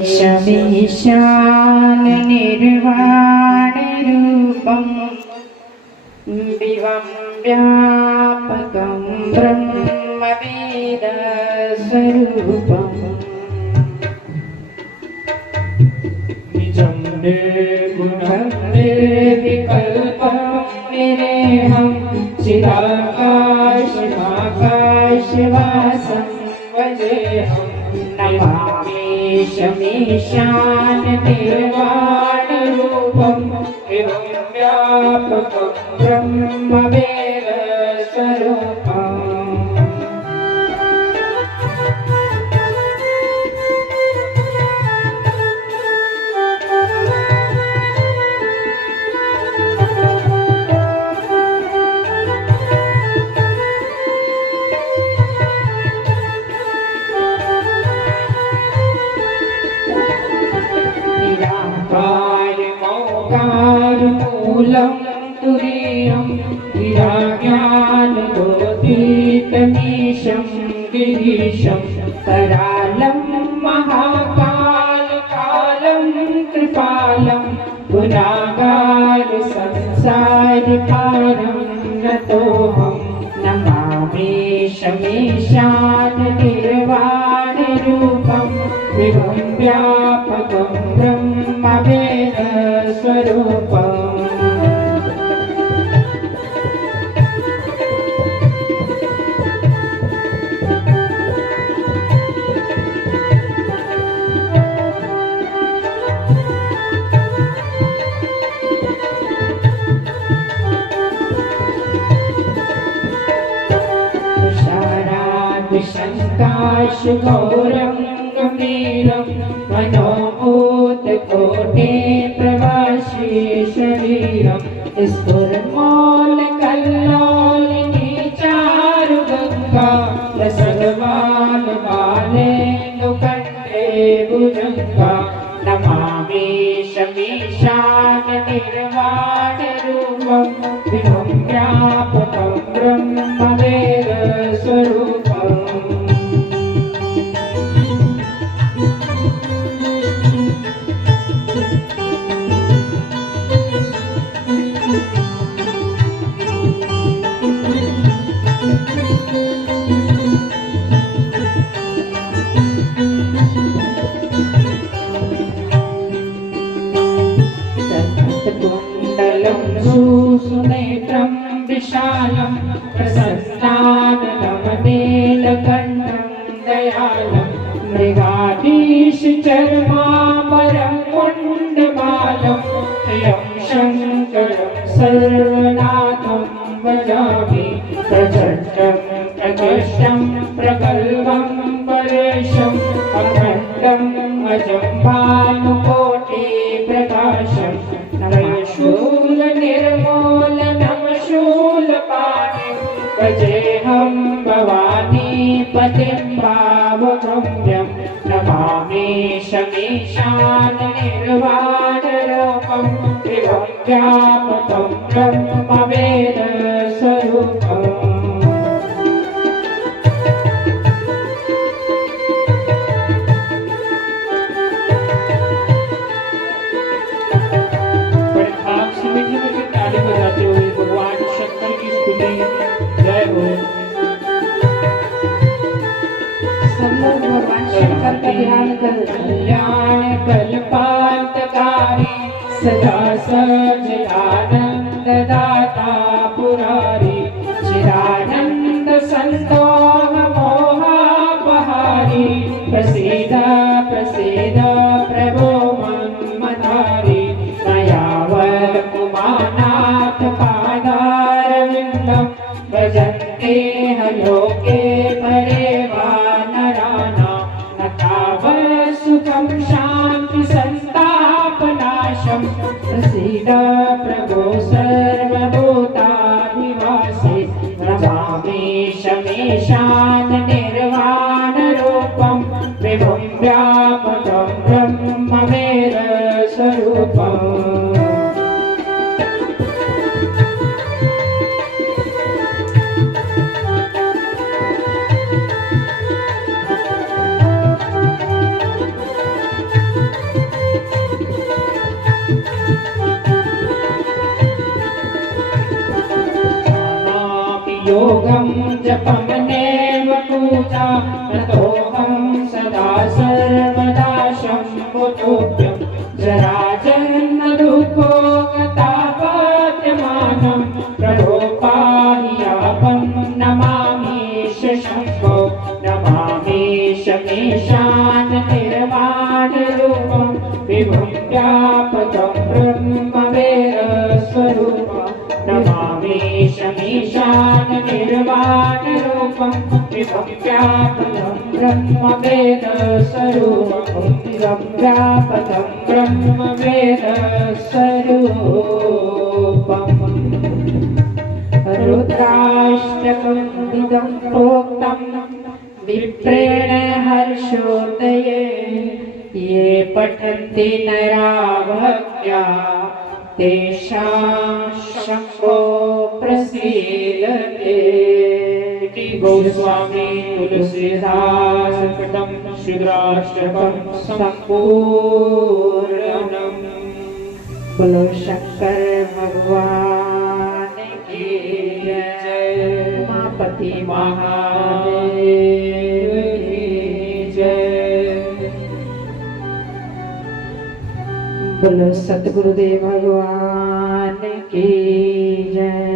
शमीशान निर्वाणरूपं विवं व्यापकं ब्रह्मवेदस्वरूपम् निजं निर्गुणं निर्विकल्पं निरेहं चिदाकाशमाकाशवासं भजेऽहं नमामि शमीशान निर्वाणरूपं विवं व्यापकं ब्रह्मवेदस्वरूपम् मूलं तुरीयं गिराज्ञानबोधितमीशं गिरीशं करालं महाकालकालं कृपालं गुणागार संसारपारं नतोऽहं नमामि शमीशान निर्वाणरूपं विभुं व्यापकं ब्रह्मवेदस्वरूपम् शङ्काशघोरं गम्भीरं मनोभूतकोटे प्रवासी शरीरं स्फुरमौलकल्लोलिनी चारुगङ्गा रसगवालबालेन्दुकण्ठे भुजङ्गा नमामि शमीशान निर्वाणरूपं विभुं व्यापकं ब्रह्मवेदस्वरूपम् कुण्डलं सुनेत्रं विशालं प्रसन्नाननमनीलकण्ठं दयालं मृगाधीशचर्माम्बरं कुण्डमालं प्रियं शङ्करं सर्वनाथं भजामि प्रचण्डं प्रकृष्टं प्रगल्भं परेशम् अखण्डम् अजं भानुकोटिप्रकाशम् शूलनिर्मूलनं शूलपाणिं भजेऽहं भवानीपतिं भावगम्यं नमामि शमीशान निर्वाणरूपं विभुं व्यापकं ब्रह्मवेदस्वरूपम् भगवान शंकर की स्तुति जय हो। सब लोग भगवान शंकर का ध्यान करें। कल्याण कल्पांतकारी सदा सच्चिदानंददाता पुरारी चिदानंद संतोष मोहापहारी प्रसीद प्रसीद प्रभो मन्मथारी नयावल कुमानाथ पादारविन्दं भजन्ते लोके परे वा नराणां न तावत् सुखं शान्ति संतापनाशं प्रसीद प्रभो सर्वभूताधिवासी नमामि शमीशान निर्वाणरूपं विभुं व्यापकं योगं जपं नैव पूजा ततोऽहं सदा सर्वदा शम्भुतोऽप्यं जराजन्मदुःखो गतापत्यमानं प्रभो पाहि यापं नमामीश शम्भो नमामीश मेशान निर्वाणरूपं विभुं व्यापकं ब्रह्मवेदस्वरूपं नमामीश मेशान निर्वाणरूपं विभुं व्यापकं ब्रह्मवेदस्वरूपं विभुं व्यापकं ब्रह्मवेदस्वरूपम् रुद्राष्टकं इदं प्रोक्तं विप्रेण हर्षोदये ये पठन्ति नरा भक्त्या तेषां शम्भो प्रसीदते। गोस्वामी तुलसीदास कृतं शुद्राष्टकं सम्पूर्णम्। बोलो शंकर भगवान की जय, उमापति महादेव की जय। बोलो सतगुरुदेव भगवान की जय,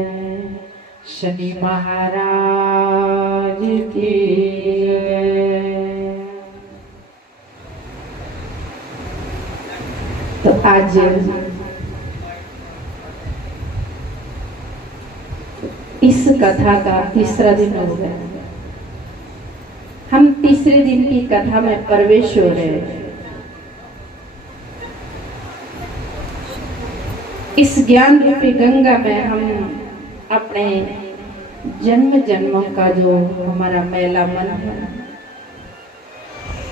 शनि महाराज की जय। तो आज इस कथा का तीसरा दिन हो गया। हम तीसरे दिन की कथा में प्रवेश हो रहे हैं। इस ज्ञान रूपी गंगा में हम अपने जन्म जन्मों का जो हमारा मैला मन है,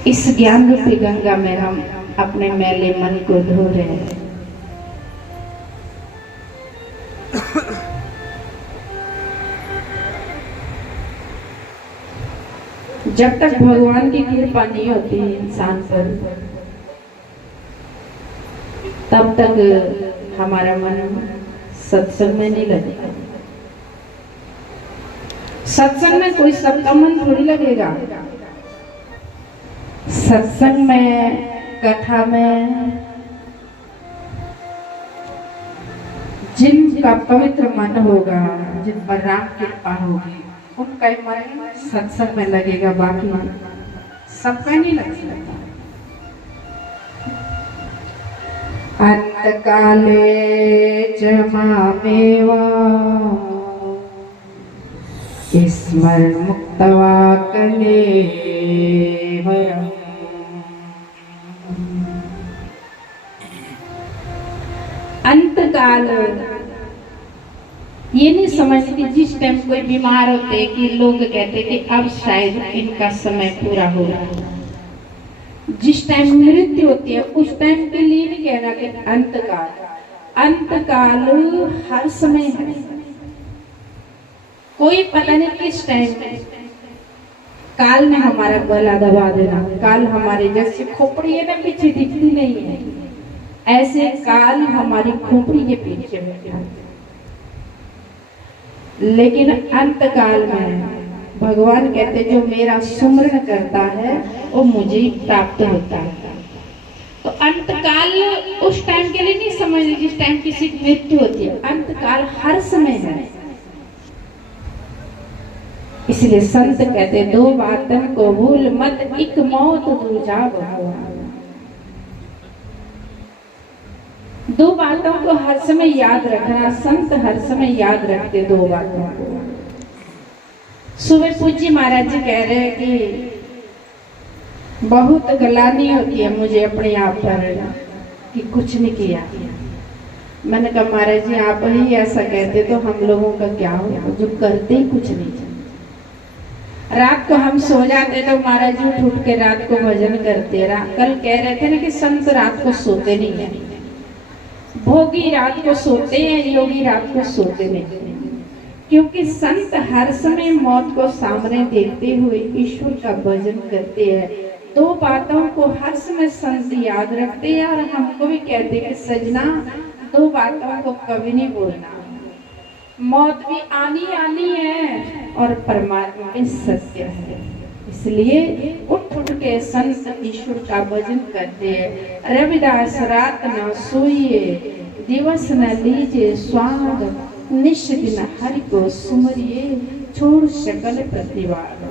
इस ज्ञान रूपी गंगा में हम अपने मैले मन को धो रहे हैं। जब तक भगवान की कृपा नहीं होती इंसान पर, तब तक हमारा मन सत्संग में नहीं लगेगा। सत्संग में कोई सबका मन थोड़ी लगेगा। सत्संग में, कथा में जिनका पवित्र मन होगा, जिन पर राम कृपा होगी, उनका ही मन सत्संग में लगेगा। बाकी सबका नहीं लग सकता। अंतकाले च मामेवा स्मरण मुक्त्वा कलेवरम्। अंतकाल ये नहीं समझती जिस टाइम कोई बीमार होते कि लोग कहते कि अब शायद इनका समय पूरा हो रहा है। जिस टाइम मृत्यु होती है उस टाइम के लिए नहीं कहना कि अंतकाल। अंतकाल हर समय है। कोई पता नहीं किस टाइम में काल ने हमारा गला दबा देना। काल हमारे जैसे खोपड़ी है ना, पीछे दिखती नहीं है, ऐसे काल हमारी खोपड़ी के पीछे बैठा। लेकिन अंतकाल में भगवान कहते जो मेरा सुमरण करता है वो मुझे ही प्राप्त होता है। तो अंतकाल उस टाइम के लिए नहीं समझते जिस टाइम किसी की मृत्यु होती है। अंतकाल हर समय है। इसलिए संत कहते दो बातन को भूल मत, एक मौत दूजा भगवान। दो बातों को हर समय याद रखना। संत हर समय याद रखते दो बातों को। सुबह पूज्य महाराज जी कह रहे हैं कि बहुत गलानी होती है मुझे अपने आप पर कि कुछ नहीं किया। मैंने कहा महाराज जी आप ही ऐसा कहते तो हम लोगों का क्या हो जो करते ही कुछ नहीं। रात को हम सो जाते तो महाराज जी उठ के रात को भजन करते। कल कह रहे थे ना कि संत रात को सोते नहीं है। भोगी रात को सोते हैं, योगी रात को सोते नहीं, क्योंकि संत हर समय मौत को सामने देखते हुए ईश्वर का भजन करते हैं। दो बातों को हर समय संत याद रखते हैं और हमको भी कहते हैं कि सजना दो बातों को कभी नहीं बोलना। मौत भी आनी आनी है और परमात्मा भी सत्य है। इसलिए उठ उठ के संत ईश्वर का भजन करते हैं। रविदास रात न सोइए, दिवस न लीजिए स्वाद, निश दिन हरि को सुमरिए, छोड़ सकल प्रतिवाद।